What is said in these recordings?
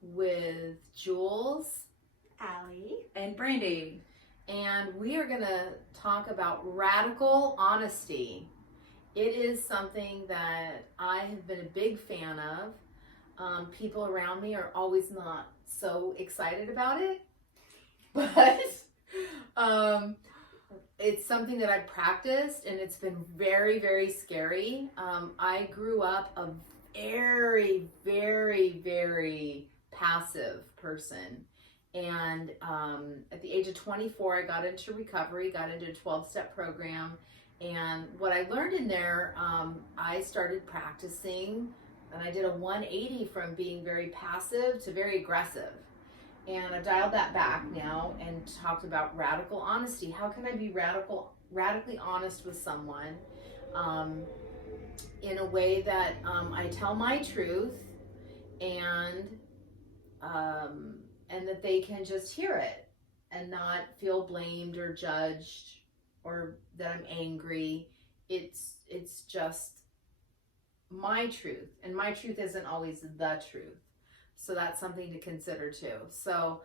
with Jules, Allie, and Brandy. and we are going to talk about radical honesty. It is something that I have been a big fan of. People around me are always not so excited about it, but it's something that I've practiced, and it's been very, very scary. I grew up a very, very, very passive person. And at the age of 24, I got into recovery, got into a 12-step program. And what I learned in there, I started practicing, and I did a 180 from being very passive to very aggressive. And I've dialed that back now and talked about radical honesty. How can I be radically honest with someone in a way that I tell my truth and that they can just hear it and not feel blamed or judged or that I'm angry. It's just my truth, and my truth isn't always the truth. So that's something to consider too. So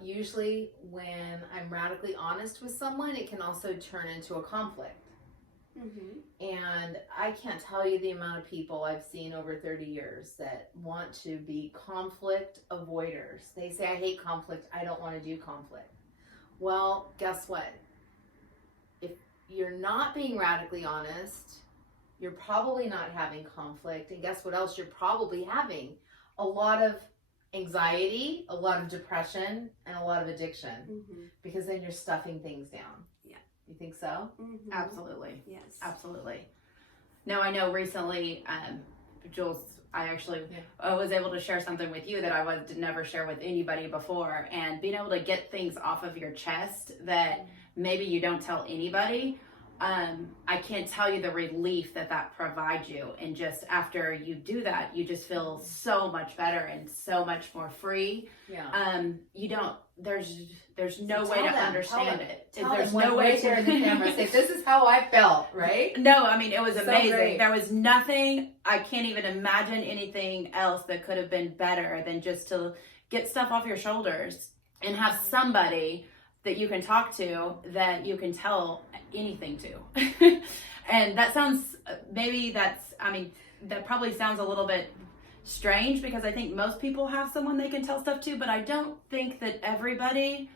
usually when I'm radically honest with someone, it can also turn into a conflict. Mm-hmm. And I can't tell you the amount of people I've seen over 30 years that want to be conflict avoiders. They say, I hate conflict. I don't want to do conflict. Well, guess what? If you're not being radically honest, you're probably not having conflict. And guess what else you're probably having? A lot of anxiety, a lot of depression, and a lot of addiction. Mm-hmm. Because then you're stuffing things down. Yeah. You think so? Mm-hmm. Absolutely. Yes. Absolutely. Now, I know recently, Jules, I actually was able to share something with you that I did never share with anybody before. And being able to get things off of your chest that maybe you don't tell anybody, I can't tell you the relief that provides you. And just after you do that, you just feel so much better and so much more free. Yeah. There's no way to understand it. There's no way to in the camera say, this is how I felt, right? No, I mean, it was amazing. Great. There was nothing, I can't even imagine anything else that could have been better than just to get stuff off your shoulders and have somebody that you can talk to, that you can tell anything to. And that sounds, that probably sounds a little bit strange, because I think most people have someone they can tell stuff to, but I don't think that everybody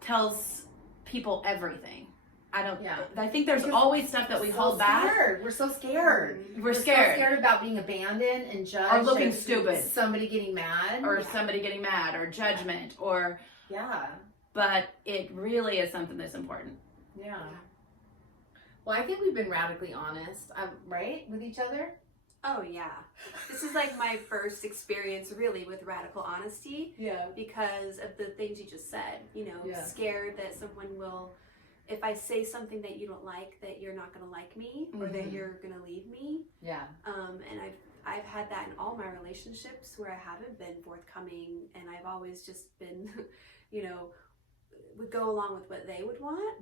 tells people everything. I think there's always stuff that we hold back. We're so scared. We're scared. So scared about being abandoned and judged. Or looking stupid. Somebody getting mad. Or somebody getting mad, or judgment, or... Yeah. But it really is something that's important. Yeah. Well, I think we've been radically honest, right, with each other? Oh, yeah. This is like my first experience really with radical honesty. Yeah. Because of the things you just said. Scared that someone will, if I say something that you don't like, that you're not going to like me, or that you're going to leave me. Yeah. And I've had that in all my relationships where I haven't been forthcoming, and I've always just been, would go along with what they would want,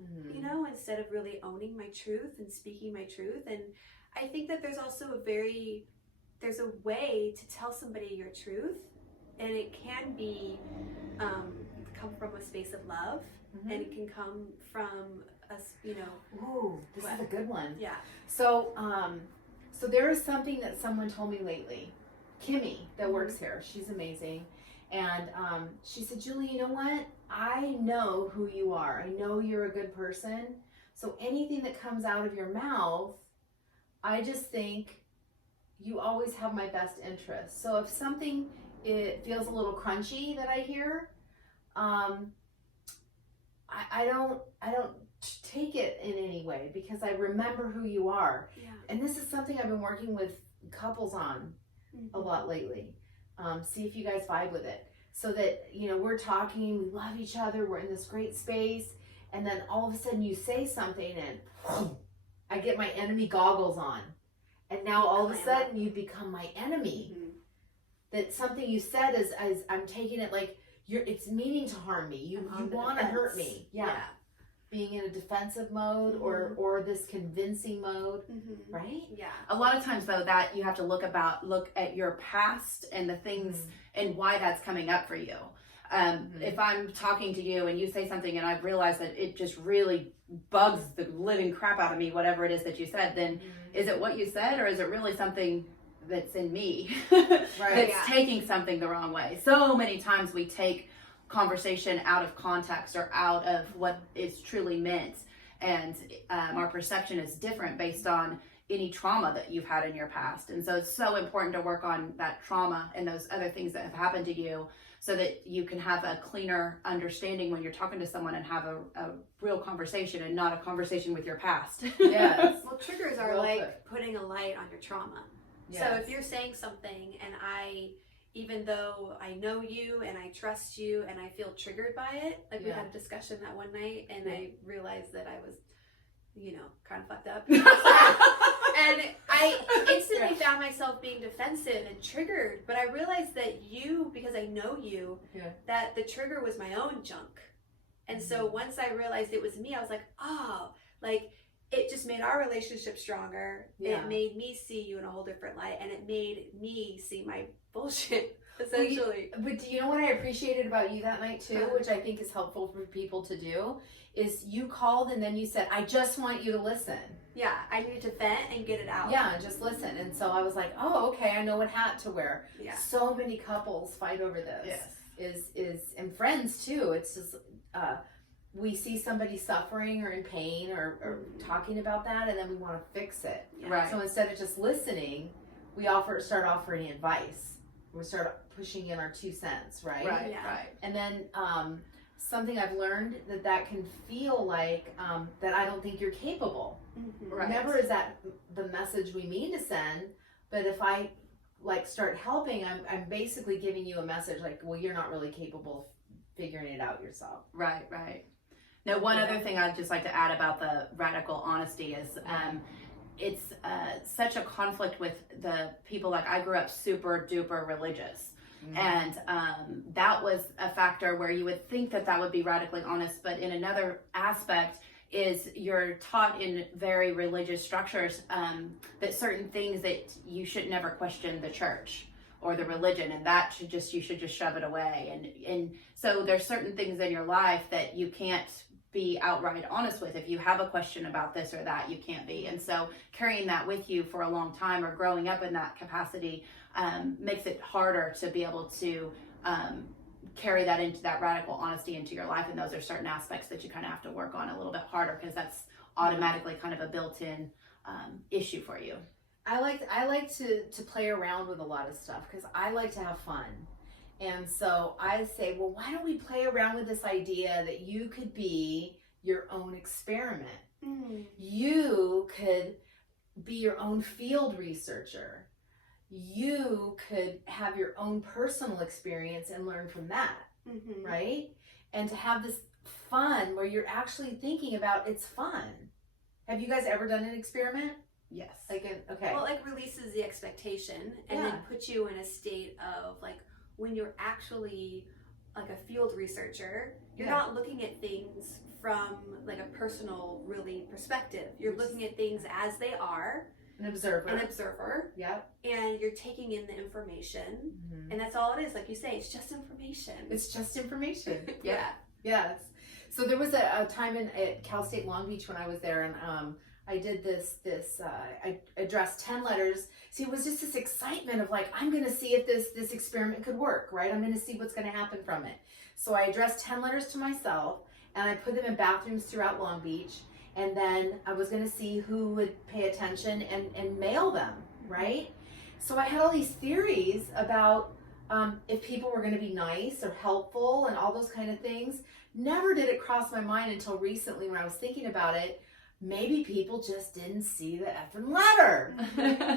instead of really owning my truth and speaking my truth. And I think that there's also there's a way to tell somebody your truth, and it can be, come from a space of love, and it can come from us, Ooh, this is a good one. Yeah. So there is something that someone told me lately, Kimmy, that works here. She's amazing. And she said, Julie, you know what? I know who you are. I know you're a good person. So anything that comes out of your mouth, I just think you always have my best interest. So if something it feels a little crunchy that I hear, I don't take it in any way, because I remember who you are. Yeah. And this is something I've been working with couples on a lot lately. See if you guys vibe with it. So that, we're talking, we love each other, we're in this great space, and then all of a sudden you say something and I get my enemy goggles on. And now all of a sudden you become my enemy. Mm-hmm. That something you said is I'm taking it like it's meaning to harm me. You want to hurt me. Yeah. being in a defensive mode or this convincing mode, right? Yeah. A lot of times though, that you have to look at your past and the things and why that's coming up for you. If I'm talking to you and you say something and I've realized that it just really bugs the living crap out of me, whatever it is that you said, then is it what you said, or is it really something that's in me that's taking something the wrong way? So many times we take conversation out of context or out of what is truly meant, and our perception is different based on any trauma that you've had in your past. And so it's so important to work on that trauma and those other things that have happened to you, so that you can have a cleaner understanding when you're talking to someone and have a real conversation and not a conversation with your past. Yes. Well, triggers are putting a light on your trauma. Yes. So if you're saying something and even though I know you and I trust you and I feel triggered by it, we had a discussion that one night and I realized that I was, kind of fucked up. And I instantly found myself being defensive and triggered, but I realized that because I know you, that the trigger was my own junk. And so once I realized it was me, I was like, it just made our relationship stronger. Yeah. It made me see you in a whole different light, and it made me see my bullshit, essentially. But do you know what I appreciated about you that night too, which I think is helpful for people to do, is you called and then you said, I just want you to listen. Yeah, I needed to vent and get it out. Yeah, and just listen. And so I was like, oh, okay, I know what hat to wear. Yeah. So many couples fight over this. Yes. And friends too. It's just, we see somebody suffering or in pain or talking about that, and then we want to fix it. Yeah. Right. So instead of just listening, we start offering advice. We start pushing in our 2 cents, right? Right, yeah. Right. And then something I've learned that can feel like that I don't think you're capable. Right. Never is that the message we mean to send, but if I start helping, I'm basically giving you a message well, you're not really capable of figuring it out yourself. Right, right. Now, one other thing I'd just like to add about the radical honesty is it's such a conflict with the people. I grew up super duper religious. And that was a factor where you would think that would be radically honest, but in another aspect is you're taught in very religious structures that certain things that you should never question the church or the religion, and that you should just shove it away. And so there's certain things in your life that you can't be outright honest with. If you have a question about this or that, you can't be. And so carrying that with you for a long time or growing up in that capacity makes it harder to be able to carry that into that radical honesty into your life. And those are certain aspects that you kind of have to work on a little bit harder, because that's automatically kind of a built-in issue for you. I like to play around with a lot of stuff because I like to have fun. And so I say, well, why don't we play around with this idea that you could be your own experiment? You could be your own field researcher. You could have your own personal experience and learn from that, right? And to have this fun where you're actually thinking about it's fun. Have you guys ever done an experiment? Yes. Okay. Well, releases the expectation and then puts you in a state of when you're actually a field researcher, you're not looking at things from a personal really perspective. You're looking at things as they are. An observer. Yep. And you're taking in the information. And that's all it is. Like you say, it's just information. It's just information. Yeah. Yes. So there was a time at Cal State Long Beach when I was there, and I did I addressed 10 letters. See, it was just this excitement of I'm going to see if this experiment could work, right? I'm going to see what's going to happen from it. So I addressed 10 letters to myself, and I put them in bathrooms throughout Long Beach. And then I was going to see who would pay attention and mail them, right? So I had all these theories about if people were going to be nice or helpful and all those kind of things. Never did it cross my mind until recently when I was thinking about it. Maybe people just didn't see the effing letter,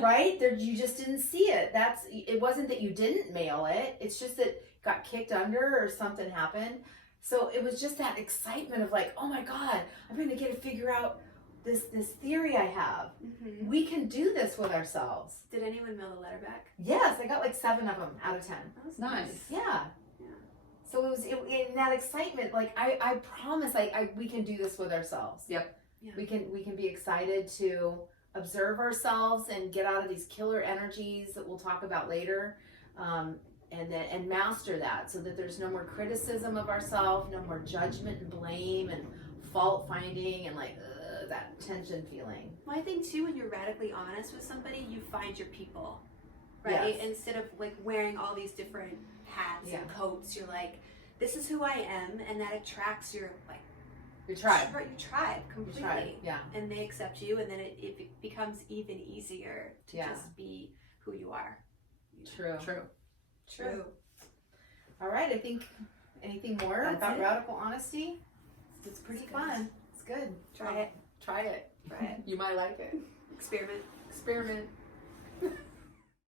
right? You just didn't see it. It wasn't that you didn't mail it. It's just that it got kicked under or something happened. So it was just that excitement of oh my God, I'm going to get to figure out this theory I have. We can do this with ourselves. Did anyone mail the letter back? Yes, I got 7 of them out of 10. That was nice. Yeah. So it was in that excitement. Like I promise, we can do this with ourselves. Yep. Yeah. We can be excited to observe ourselves and get out of these killer energies that we'll talk about later, and master that, so that there's no more criticism of ourselves, no more judgment and blame and fault finding and that tension feeling. Well, I think too, when you're radically honest with somebody, you find your people, right? Yes. Instead of like wearing all these different hats Yeah. and coats, you're like, this is who I am, and that attracts your like Your tribe. your tribe Your completely. tribe. Yeah. And they accept you, and then it becomes even easier to Yeah. just be who you are. True. True. All right. I think anything more That's about it. radical honesty? It's pretty It's good. fun. It's good. Try it. Try it. Try it. You might like it. Experiment. Experiment.